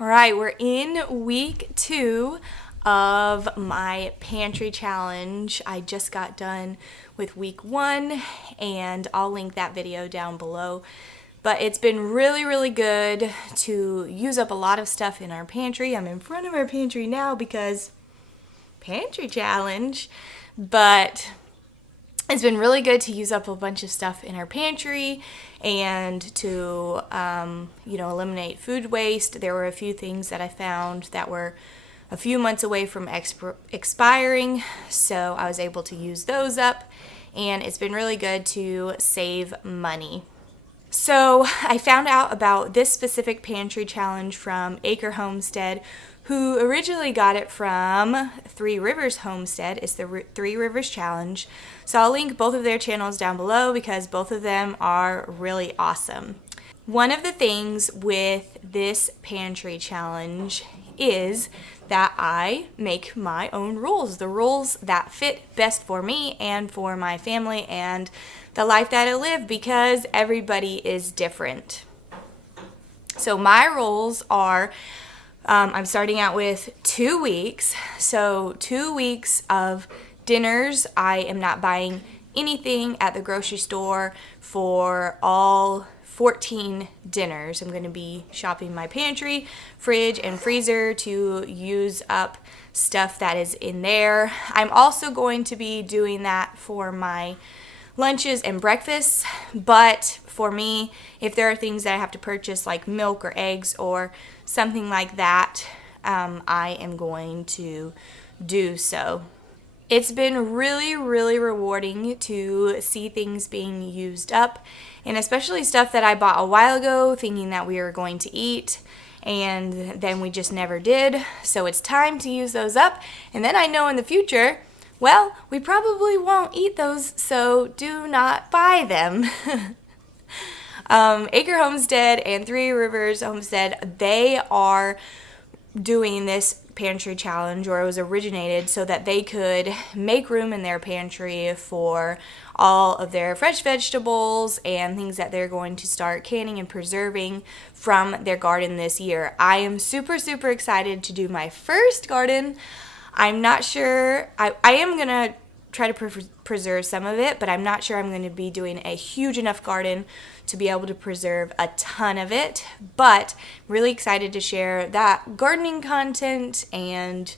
All right, we're in week 2 of my pantry challenge. I just got done with week 1 and I'll link that video down below. But it's been really good to use up a lot of stuff in our pantry. I'm in front of our pantry now because pantry challenge. But it's been really good to use up a bunch of stuff in our pantry and to, eliminate food waste. There were a few things that I found that were a few months away from expiring, so I was able to use those up, and it's been really good to save money. So I found out about this specific pantry challenge from Acre Homestead, who originally got it from Three Rivers Homestead. It's the Three Rivers Challenge. So I'll link both of their channels down below because both of them are really awesome. One of the things with this pantry challenge is that I make my own rules, the rules that fit best for me and for my family and the life that I live, because everybody is different. So my rules are, I'm starting out with 2 weeks. So 2 weeks of dinners. I am not buying anything at the grocery store for all 14 dinners. I'm going to be shopping my pantry, fridge, and freezer to use up stuff that is in there. I'm also going to be doing that for my lunches and breakfasts, but for me, if there are things that I have to purchase like milk or eggs or something like that, I am going to do so. It's been really rewarding to see things being used up, and especially stuff that I bought a while ago thinking that we were going to eat and then we just never did. So it's time to use those up, and then I know in the future, well, we probably won't eat those, so do not buy them. Acre Homestead and Three Rivers Homestead, they are doing this pantry challenge, or it was originated so that they could make room in their pantry for all of their fresh vegetables and things that they're going to start canning and preserving from their garden this year. I am super excited to do my first garden. I'm not sure, I am going to try to preserve some of it, but I'm not sure I'm going to be doing a huge enough garden to be able to preserve a ton of it, but really excited to share that gardening content and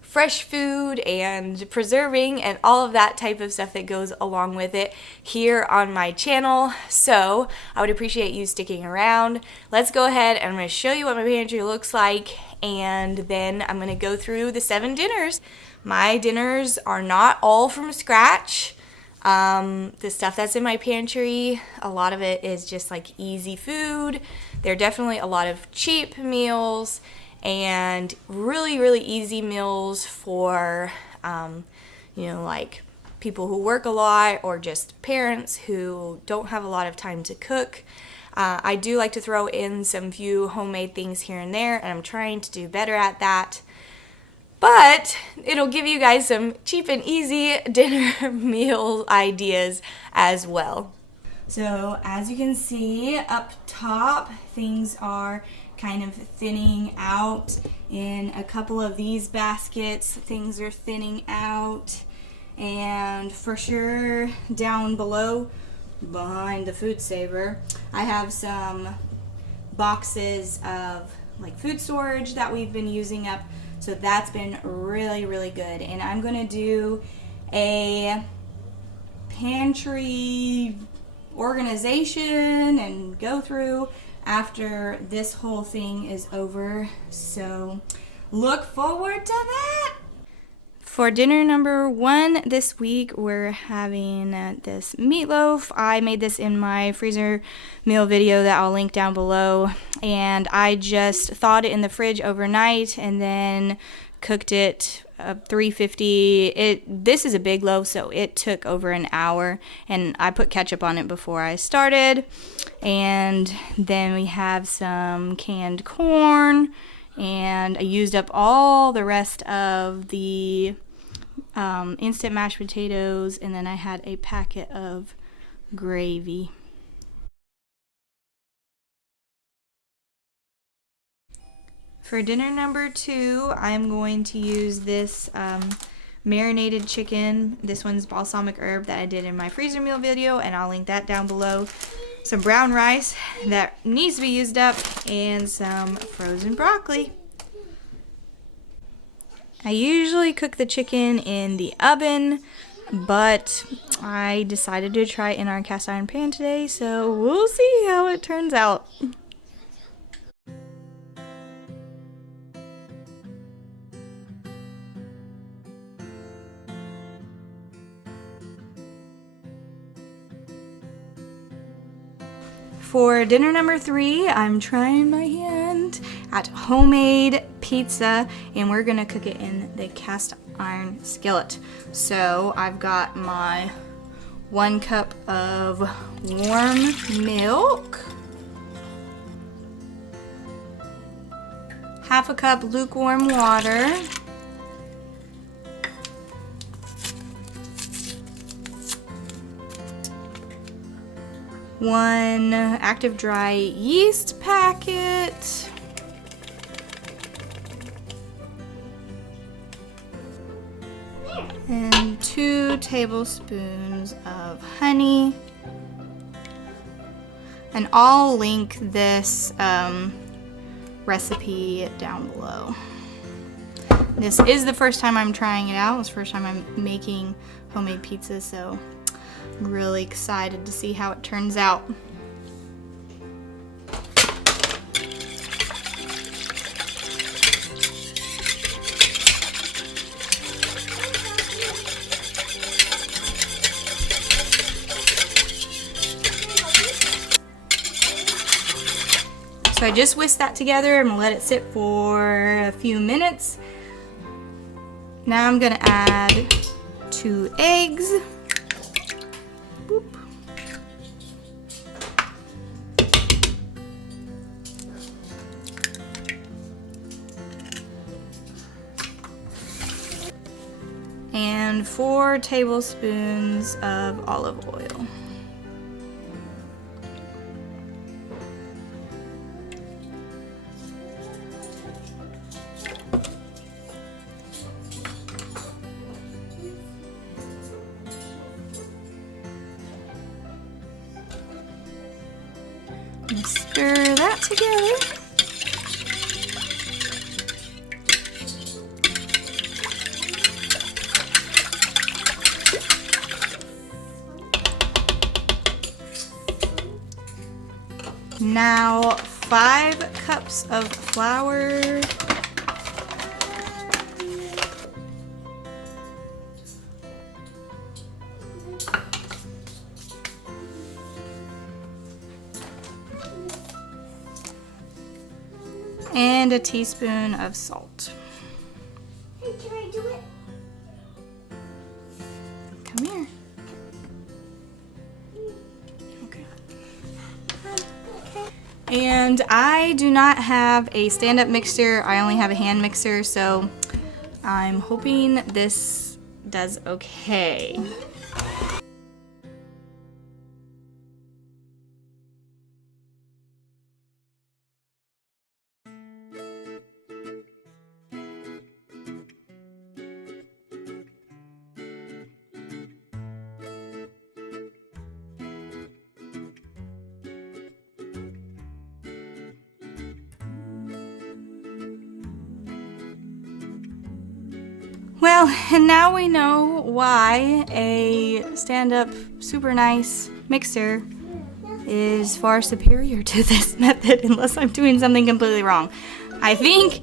fresh food and preserving and all of that type of stuff that goes along with it here on my channel. So I would appreciate you sticking around. Let's go ahead and I'm going to show you what my pantry looks like, and then I'm going to go through the 7 dinners. My dinners are not all from scratch. The stuff that's in my pantry, a lot of it is just like easy food. There are definitely a lot of cheap meals and really easy meals for, like people who work a lot or just parents who don't have a lot of time to cook. I do like to throw in some few homemade things here and there, and I'm trying to do better at that. But it'll give you guys some cheap and easy dinner meal ideas as well. So as you can see up top, things are kind of thinning out. In a couple of these baskets, things are thinning out. And for sure down below, behind the food saver, I have some boxes of like food storage that we've been using up. So that's been really good. And I'm going to do a pantry organization and go through after this whole thing is over. So look forward to that. For dinner number 1 this week, we're having this meatloaf. I made this in my freezer meal video that I'll link down below, and I just thawed it in the fridge overnight and then cooked it 350. This is a big loaf, so it took over an hour, and I put ketchup on it before I started. And then we have some canned corn, and I used up all the rest of the instant mashed potatoes, and then I had a packet of gravy. For dinner number 2, I'm going to use this marinated chicken. This one's balsamic herb that I did in my freezer meal video, and I'll link that down below. Some brown rice that needs to be used up, and some frozen broccoli. I usually cook the chicken in the oven, but I decided to try it in our cast iron pan today, so we'll see how it turns out. For dinner number 3, I'm trying my hand at homemade pizza, and we're gonna cook it in the cast iron skillet. So I've got my 1 cup of warm milk, half a cup lukewarm water, 1 active dry yeast packet, and 2 tablespoons of honey. And I'll link this recipe down below. This is the first time I'm trying it out. It's the first time I'm making homemade pizza, so I'm really excited to see how it turns out. So I just whisked that together. I'm gonna let it sit for a few minutes. Now I'm gonna add 2 eggs. Boop. And 4 tablespoons of olive oil. Stir that together. Now 5 cups of flour. And a teaspoon of salt. Hey, can I do it? Come here. Okay. And I do not have a stand-up mixer. I only have a hand mixer, so I'm hoping this does okay. Well, and now we know why a stand-up super nice mixer is far superior to this method, unless I'm doing something completely wrong. I think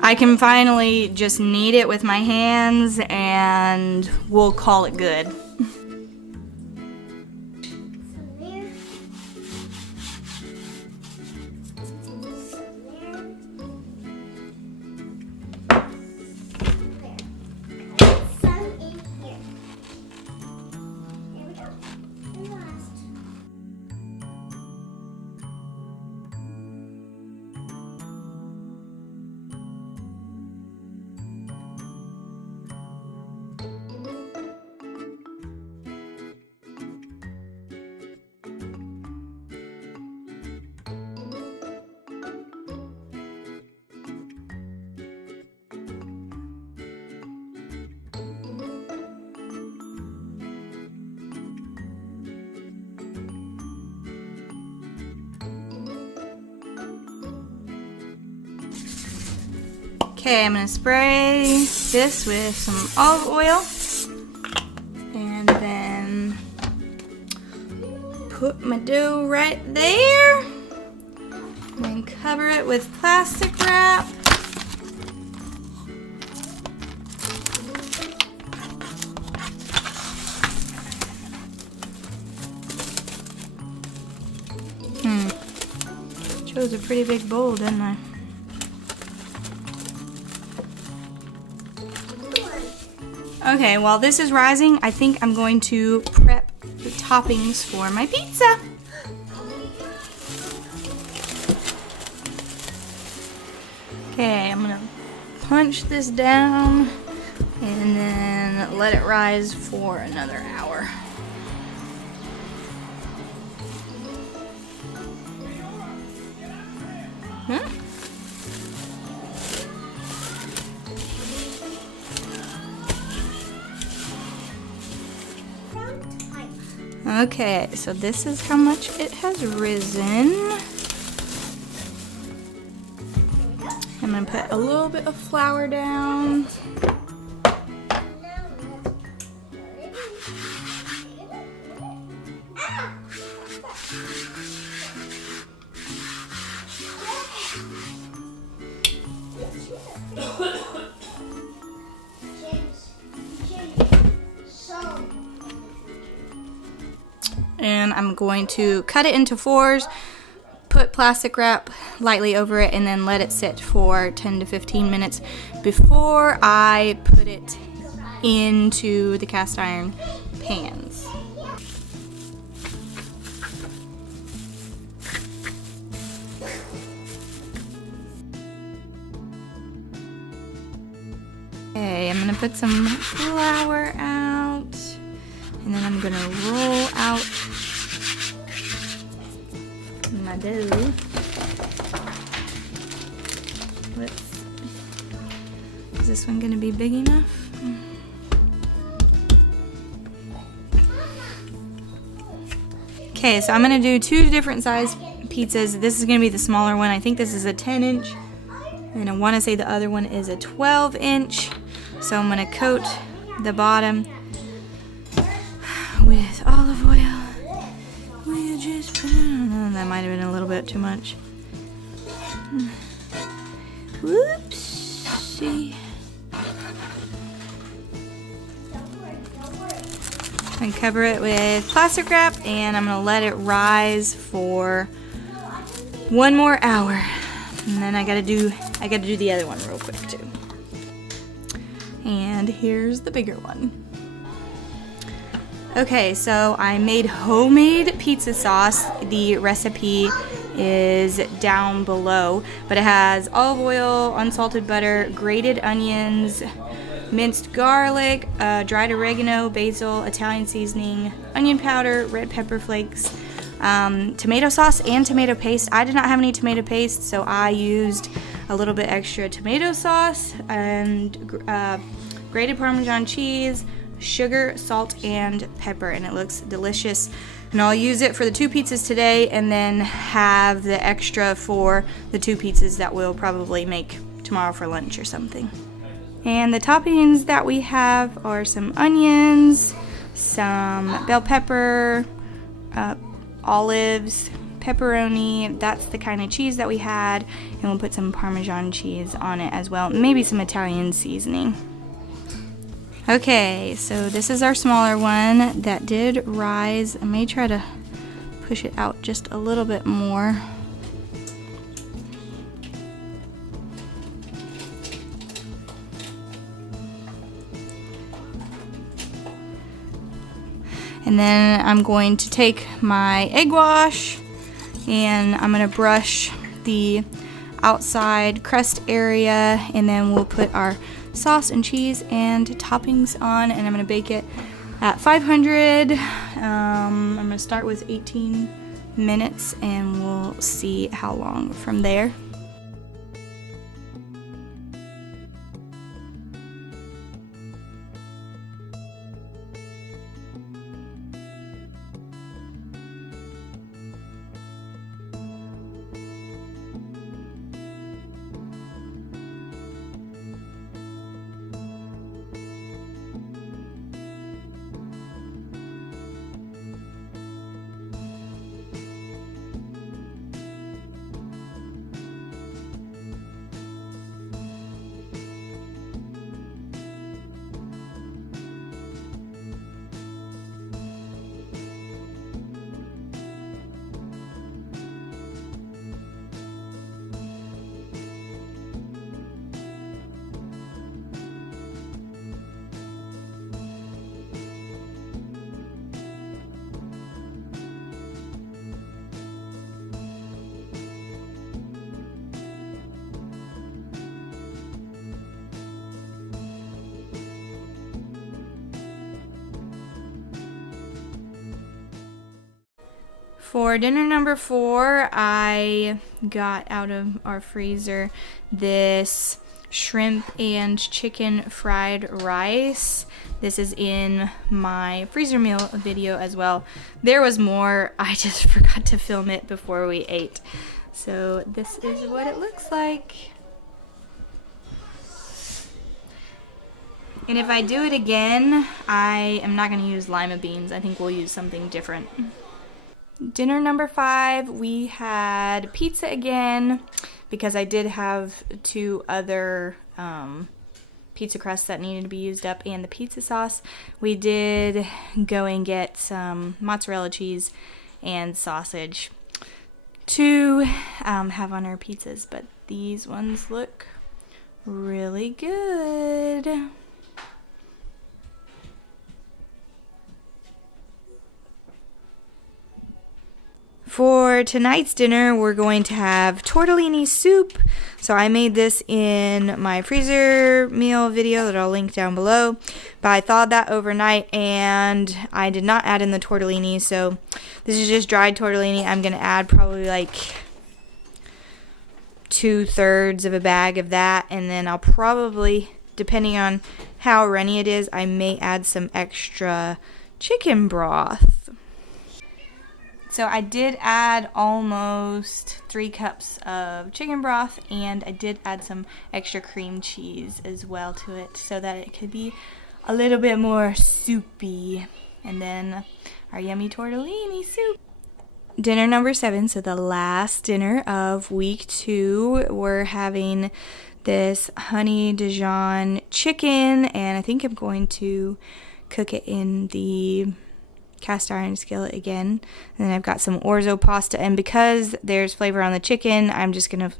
I can finally just knead it with my hands and we'll call it good. Okay, I'm gonna spray this with some olive oil and then put my dough right there and then cover it with plastic wrap. Chose a pretty big bowl, didn't I? Okay, while this is rising, I think I'm going to prep the toppings for my pizza. Okay, I'm gonna punch this down and then let it rise for another hour. Okay, so this is how much it has risen. I'm gonna put a little bit of flour down. And I'm going to cut it into fours, put plastic wrap lightly over it, and then let it sit for 10 to 15 minutes before I put it into the cast iron pans. Okay, I'm gonna put some flour out, and then I'm gonna roll out my dough. Is this one gonna be big enough? Okay, so I'm gonna do 2 different size pizzas. This is gonna be the smaller one. I think this is a 10-inch, and I wanna say the other one is a 12-inch. So I'm gonna coat the bottom with olive oil. We'll just put it on. That might have been a little bit too much. Whoopsie. And cover it with plastic wrap, and I'm gonna let it rise for 1 more hour. And then I gotta do the other one real quick too. And here's the bigger one. Okay, so I made homemade pizza sauce. The recipe is down below, but it has olive oil, unsalted butter, grated onions, minced garlic, dried oregano, basil, Italian seasoning, onion powder, red pepper flakes, tomato sauce, and tomato paste. I did not have any tomato paste, so I used a little bit extra tomato sauce and grated Parmesan cheese, sugar, salt, and pepper, and it looks delicious. And I'll use it for the 2 pizzas today, and then have the extra for the 2 pizzas that we'll probably make tomorrow for lunch or something. And the toppings that we have are some onions, some bell pepper, olives, pepperoni. That's the kind of cheese that we had, and we'll put some Parmesan cheese on it as well, maybe some Italian seasoning. Okay, so this is our smaller one that did rise. I may try to push it out just a little bit more. And then I'm going to take my egg wash, and I'm going to brush the outside crust area, and then we'll put our sauce and cheese and toppings on, and I'm going to bake it at 500. I'm going to start with 18 minutes, and we'll see how long from there. For dinner number 4, I got out of our freezer this shrimp and chicken fried rice. This is in my freezer meal video as well. There was more, I just forgot to film it before we ate. So this is what it looks like. And if I do it again, I am not going to use lima beans. I think we'll use something different. Dinner number 5, we had pizza again because I did have 2 other pizza crusts that needed to be used up and the pizza sauce. We did go and get some mozzarella cheese and sausage to have on our pizzas, but these ones look really good. For tonight's dinner, we're going to have tortellini soup. So I made this in my freezer meal video that I'll link down below. But I thawed that overnight and I did not add in the tortellini. So this is just dried tortellini. I'm going to add probably like 2/3 of a bag of that. And then I'll probably, depending on how runny it is, I may add some extra chicken broth. So I did add almost 3 cups of chicken broth, and I did add some extra cream cheese as well to it so that it could be a little bit more soupy. And then our yummy tortellini soup. Dinner number 7, so the last dinner of week 2, we're having this honey Dijon chicken, and I think I'm going to cook it in the cast iron skillet again. And then I've got some orzo pasta, and because there's flavor on the chicken, I'm just gonna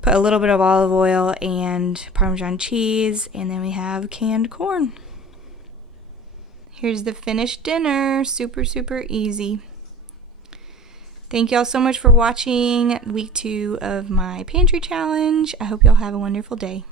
put a little bit of olive oil and Parmesan cheese, and then we have canned corn. Here's the finished dinner. Super easy. Thank y'all so much for watching week 2 of my pantry challenge. I hope y'all have a wonderful day.